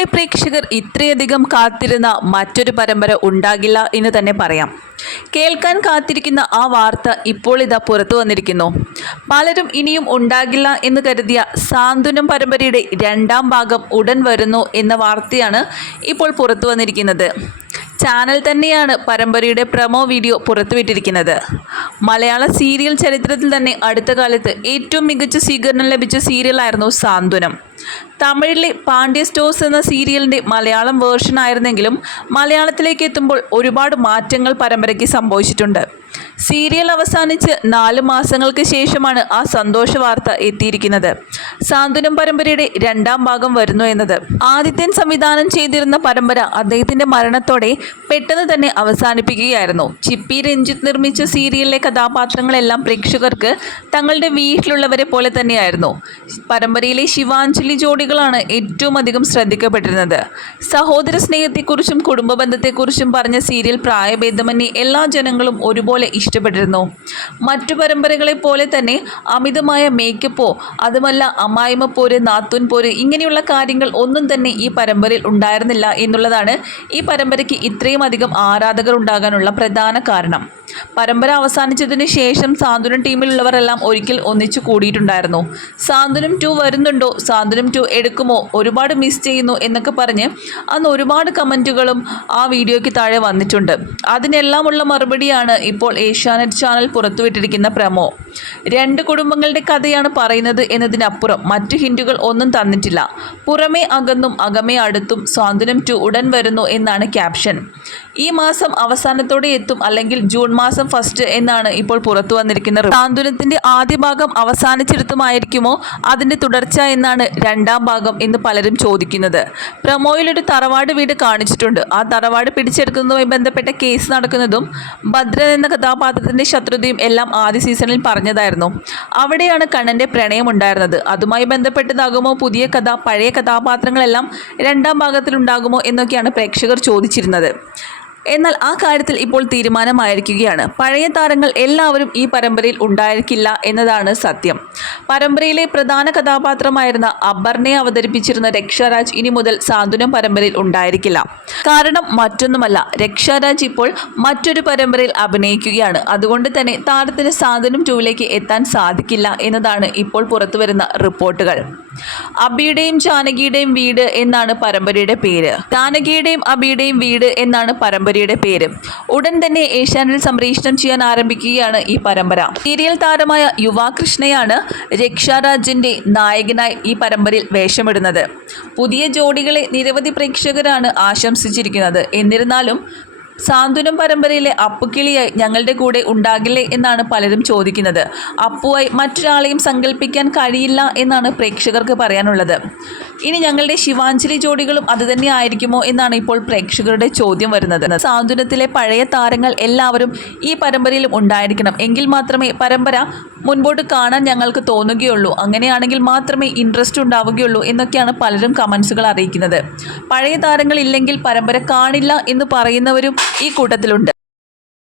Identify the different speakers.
Speaker 1: മലയാളി പ്രേക്ഷകർ ഇത്രയധികം കാത്തിരുന്ന മറ്റൊരു പരമ്പര ഉണ്ടാകില്ല എന്ന് തന്നെ പറയാം. കേൾക്കാൻ കാത്തിരിക്കുന്ന ആ വാർത്ത ഇപ്പോൾ ഇതാ പുറത്തു വന്നിരിക്കുന്നു. പലരും ഇനിയും ഉണ്ടാകില്ല എന്ന് കരുതിയ സാന്ത്വനം പരമ്പരയുടെ രണ്ടാം ഭാഗം ഉടൻ വരുന്നു എന്ന വാർത്തയാണ് ഇപ്പോൾ പുറത്തു വന്നിരിക്കുന്നത്. ചാനൽ തന്നെയാണ് പരമ്പരയുടെ പ്രമോ വീഡിയോ പുറത്തുവിട്ടിരിക്കുന്നത്. മലയാള സീരിയൽ ചരിത്രത്തിൽ തന്നെ അടുത്ത കാലത്ത് ഏറ്റവും മികച്ച സ്വീകരണം ലഭിച്ച സീരിയലായിരുന്നു സാന്ത്വനം. തമിഴിലെ പാണ്ഡ്യ സ്റ്റോസ് എന്ന സീരിയലിന്റെ മലയാളം വേർഷൻ ആയിരുന്നെങ്കിലും മലയാളത്തിലേക്ക് എത്തുമ്പോൾ ഒരുപാട് മാറ്റങ്ങൾ പരമ്പരയ്ക്ക് സംഭവിച്ചിട്ടുണ്ട്. സീരിയൽ അവസാനിച്ച് നാല് മാസങ്ങൾക്ക് ശേഷമാണ് ആ സന്തോഷ വാർത്ത എത്തിയിരിക്കുന്നത്. സാന്ത്വനം പരമ്പരയുടെ രണ്ടാം ഭാഗം വരുന്നു എന്നത്. ആദിത്യൻ സംവിധാനം ചെയ്തിരുന്ന പരമ്പര അദ്ദേഹത്തിന്റെ മരണത്തോടെ പെട്ടെന്ന് തന്നെ അവസാനിപ്പിക്കുകയായിരുന്നു. ചിപ്പി രഞ്ജിത്ത് നിർമ്മിച്ച സീരിയലിലെ കഥാപാത്രങ്ങളെല്ലാം പ്രേക്ഷകർക്ക് തങ്ങളുടെ വീട്ടിലുള്ളവരെ പോലെ തന്നെയായിരുന്നു. പരമ്പരയിലെ ശിവാഞ്ജലി ജോഡികളാണ് ഏറ്റവും അധികം ശ്രദ്ധിക്കപ്പെട്ടിരുന്നത്. സഹോദര സ്നേഹത്തെക്കുറിച്ചും കുടുംബ ബന്ധത്തെക്കുറിച്ചും പറഞ്ഞ സീരിയൽ പ്രായഭേദമന്യേ എല്ലാ ജനങ്ങളും ഒരുപോലെ ഇഷ്ടപ്പെട്ടിരുന്നു. മറ്റു പരമ്പരകളെ പോലെ തന്നെ അമിതമായ മേക്കപ്പോ അതുമല്ല അമ്മായിമ പോര് നാത്തൂൻ പോര് ഇങ്ങനെയുള്ള കാര്യങ്ങൾ ഒന്നും തന്നെ ഈ പരമ്പരയിൽ ഉണ്ടായിരുന്നില്ല എന്നുള്ളതാണ് ഈ പരമ്പരയ്ക്ക് ഇത്രയും അധികം ആരാധകർ ഉണ്ടാകാനുള്ള പ്രധാന കാരണം. പരമ്പര അവസാനിച്ചതിന് ശേഷം സാന്ത്വനം ടീമിലുള്ളവരെല്ലാം ഒരിക്കൽ ഒന്നിച്ചു കൂടിയിട്ടുണ്ടായിരുന്നു. സാന്ത്വനം ടു വരുന്നുണ്ടോ? സാന്ത്വനം ടു എടുക്കുമോ? ഒരുപാട് മിസ് ചെയ്യുന്നു എന്നൊക്കെ പറഞ്ഞ് അന്ന് ഒരുപാട് കമന്റുകളും ആ വീഡിയോയ്ക്ക് താഴെ വന്നിട്ടുണ്ട്. അതിനെല്ലാമുള്ള മറുപടിയാണ് ഇപ്പോൾ ഏഷ്യാനെറ്റ് ചാനൽ പുറത്തുവിട്ടിരിക്കുന്ന പ്രമോ. രണ്ട് കുടുംബങ്ങളുടെ കഥയാണ് പറയുന്നത് എന്നതിനപ്പുറം മറ്റു ഹിൻഡുകൾ ഒന്നും തന്നിട്ടില്ല. പുറമേ അകന്നും അകമേ അടുത്തും സ്വാതന്ത്ര്യം ടു ഉടൻ വരുന്നു എന്നാണ് ക്യാപ്ഷൻ. ഈ മാസം അവസാനത്തോടെ എത്തും അല്ലെങ്കിൽ ജൂൺ മാസം ഫസ്റ്റ് എന്നാണ് ഇപ്പോൾ പുറത്തു വന്നിരിക്കുന്നത്. സാന്ത്വനത്തിന്റെ ആദ്യ ഭാഗം അവസാനിച്ചിടത്തുമായിരിക്കുമോ? അതിന്റെ തുടർച്ച എന്നാണ് രണ്ടാം ഭാഗം എന്ന് പലരും ചോദിക്കുന്നത്. പ്രമോയിലൊരു തറവാട് വീട് കാണിച്ചിട്ടുണ്ട്. ആ തറവാട് പിടിച്ചെടുക്കുന്നതുമായി ബന്ധപ്പെട്ട കേസ് നടക്കുന്നതും ഭദ്രൻ എന്ന കഥാപാത്രത്തിന്റെ ശത്രുതയും എല്ലാം ആദ്യ സീസണിൽ പറഞ്ഞതായിരുന്നു. അവിടെയാണ് കണ്ണന്റെ പ്രണയം ഉണ്ടായിരുന്നത്. അതുമായി ബന്ധപ്പെട്ടതാകുമോ? പുതിയ കഥ പഴയ കഥാപാത്രങ്ങളെല്ലാം രണ്ടാം ഭാഗത്തിലുണ്ടാകുമോ എന്നൊക്കെയാണ് പ്രേക്ഷകർ ചോദിച്ചിരുന്നത്. എന്നാൽ ആ കാര്യത്തിൽ ഇപ്പോൾ തീരുമാനമായിരിക്കുകയാണ്. പഴയ താരങ്ങൾ എല്ലാവരും ഈ പരമ്പരയിൽ ഉണ്ടായിരിക്കില്ല എന്നതാണ് സത്യം. പരമ്പരയിലെ പ്രധാന കഥാപാത്രമായിരുന്ന അബർനെ അവതരിപ്പിച്ചിരുന്ന രക്ഷാരാജ് ഇനി മുതൽ സാന്ത്വനം പരമ്പരയിൽ ഉണ്ടായിരിക്കില്ല. കാരണം മറ്റൊന്നുമല്ല രക്ഷാരാജ് ഇപ്പോൾ മറ്റൊരു പരമ്പരയിൽ അഭിനയിക്കുകയാണ്. അതുകൊണ്ട് തന്നെ താരത്തിന് സാന്ത്വനം ടൂവിലേക്ക് എത്താൻ സാധിക്കില്ല എന്നതാണ് ഇപ്പോൾ പുറത്തുവരുന്ന റിപ്പോർട്ടുകൾ. അബിയുടെയും ജാനകിയുടെയും വീട് എന്നാണ് പരമ്പരയുടെ പേര്. ജാനകിയുടെയും അബിയുടെയും വീട് എന്നാണ് പരമ്പരയുടെ പേര്. ഉടൻ തന്നെ ഏഷ്യാനിൽ സംപ്രേഷണം ചെയ്യാൻ ആരംഭിക്കുകയാണ് ഈ പരമ്പര. സീരിയൽ താരമായ യുവാകൃഷ്ണയാണ് രക്ഷാരാജിന്റെ നായകനായി ഈ പരമ്പരയിൽ വേഷമിടുന്നത്. പുതിയ ജോഡികളെ നിരവധി പ്രേക്ഷകരാണ് ആശംസിച്ചിരിക്കുന്നത്. എന്നിരുന്നാലും സാന്ത്വനം പരമ്പരയിലെ അപ്പുക്കിളിയായി ഞങ്ങളുടെ കൂടെ ഉണ്ടാകില്ലേ എന്നാണ് പലരും ചോദിക്കുന്നത്. അപ്പുവായി മറ്റൊരാളെയും സങ്കല്പിക്കാൻ കഴിയില്ല എന്നാണ് പ്രേക്ഷകർക്ക് പറയാനുള്ളത്. ഇനി ഞങ്ങളുടെ ശിവാഞ്ജലി ജോഡികളും അതുതന്നെ ആയിരിക്കുമോ എന്നാണ് ഇപ്പോൾ പ്രേക്ഷകരുടെ ചോദ്യം വരുന്നത്. സാന്ത്വനത്തിലെ പഴയ താരങ്ങൾ എല്ലാവരും ഈ പരമ്പരയിലും ഉണ്ടായിരിക്കണം. എങ്കിൽ മാത്രമേ പരമ്പര മുൻപോട്ട് കാണാൻ ഞങ്ങൾക്ക് തോന്നുകയുള്ളൂ. അങ്ങനെയാണെങ്കിൽ മാത്രമേ ഇൻട്രസ്റ്റ് ഉണ്ടാവുകയുള്ളൂ എന്നൊക്കെയാണ് പലരും കമൻസുകൾ അറിയിക്കുന്നത്. പഴയ താരങ്ങൾ ഇല്ലെങ്കിൽ പരമ്പര കാണില്ല എന്ന് പറയുന്നവരും ഈ കൂട്ടത്തിലുണ്ട്.